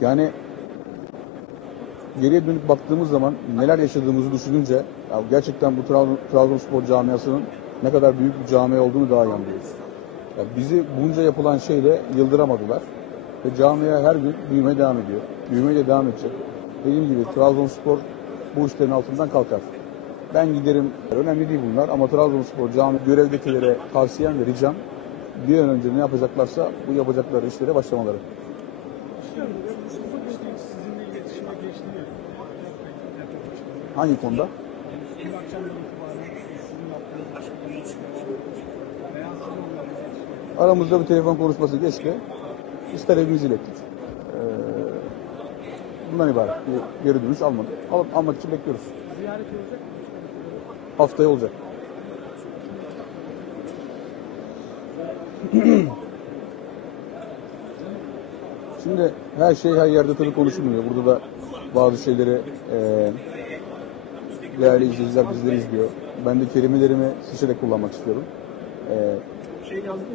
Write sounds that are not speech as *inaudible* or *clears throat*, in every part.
Yani geriye dönüp baktığımız zaman neler yaşadığımızı düşününce ya gerçekten bu Trabzon, Trabzonspor camiasının ne kadar büyük bir cami olduğunu daha iyi anlıyoruz. Ya bizi bunca yapılan şeyle yıldıramadılar. Ve camia her gün büyümeye devam ediyor. Büyümeye de devam edecek. Dediğim gibi Trabzonspor bu işlerin altından kalkar. Ben giderim. Önemli değil bunlar ama Trabzonspor cami görevdekilere tavsiyem ve ricam bir an önce ne yapacaklarsa bu yapacakları işlere başlamaları. Sizin iletişime Aramızda bir telefon konuşması geçti. Biz talebimizi ilettik. Ee, bundan ibaret. Bir geri dönüş almadık. Al, almak için bekliyoruz. ziyaret olacak? Haftaya olacak. *clears throat* Şimdi her şey her yerde tabii konuşulmuyor. Burada da bazı şeyleri e, değerli izleyiciler bizleri izliyor. Ben de kelimelerimi seçerek kullanmak istiyorum. E, Şey yazdım.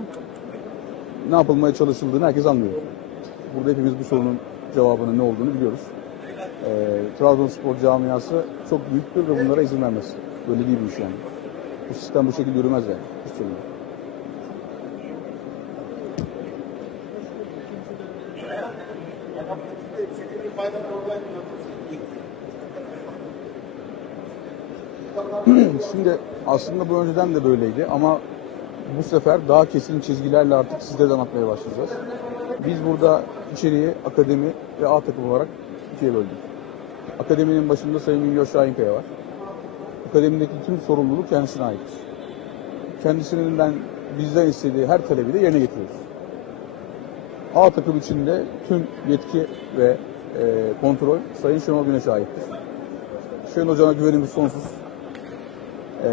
ne yapılmaya çalışıldığını herkes anlıyor. Burada hepimiz bu sorunun cevabının ne olduğunu biliyoruz. Ee, Trabzonspor camiası çok büyüktür ve bunlara izin vermez. Böyle değil bu iş yani. Bu sistem bu şekilde yürümez yani. Hiç şekilde. *clears throat* Şimdi aslında bu önceden de böyleydi ama bu sefer daha kesin çizgilerle artık sizlere de anlatmaya başlayacağız. Biz burada içeriği akademi ve A takım olarak ikiye böldük. Akademinin başında Sayın Güngör Şahinkaya var. Akademideki tüm sorumluluk kendisine aittir. Kendisinin ben bizden istediği her talebi de yerine getiriyoruz. A takım içinde tüm yetki ve e, kontrol Sayın Şenol Güneş'e aittir. Şenol Hoca'na güvenimiz sonsuz. E,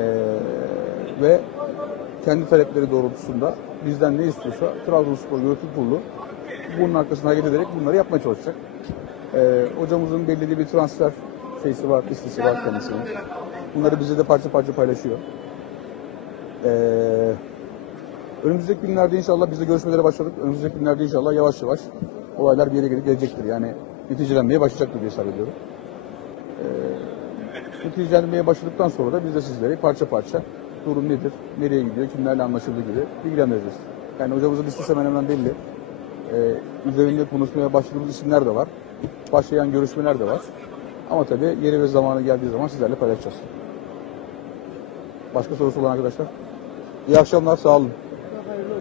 ve kendi talepleri doğrultusunda bizden ne istiyorsa Trabzonspor Yönetim Kurulu bunun arkasına hareket bunları yapmaya çalışacak. Ee, hocamızın belirlediği bir transfer şeysi var, listesi var kendisinin. Bunları bize de parça parça paylaşıyor. Ee, önümüzdeki günlerde inşallah biz de görüşmelere başladık. Önümüzdeki günlerde inşallah yavaş yavaş olaylar bir yere gelecektir. Yani neticelenmeye başlayacaktır diye hesap ediyorum. Ee, neticelenmeye başladıktan sonra da biz de sizlere parça parça durum nedir, nereye gidiyor, kimlerle anlaşıldığı gibi bilgilendireceğiz. Yani hocamızın listesi hemen hemen belli. Ee, üzerinde konuşmaya başladığımız isimler de var. Başlayan görüşmeler de var. Ama tabii yeri ve zamanı geldiği zaman sizlerle paylaşacağız. Başka sorusu olan arkadaşlar? İyi akşamlar, sağ olun.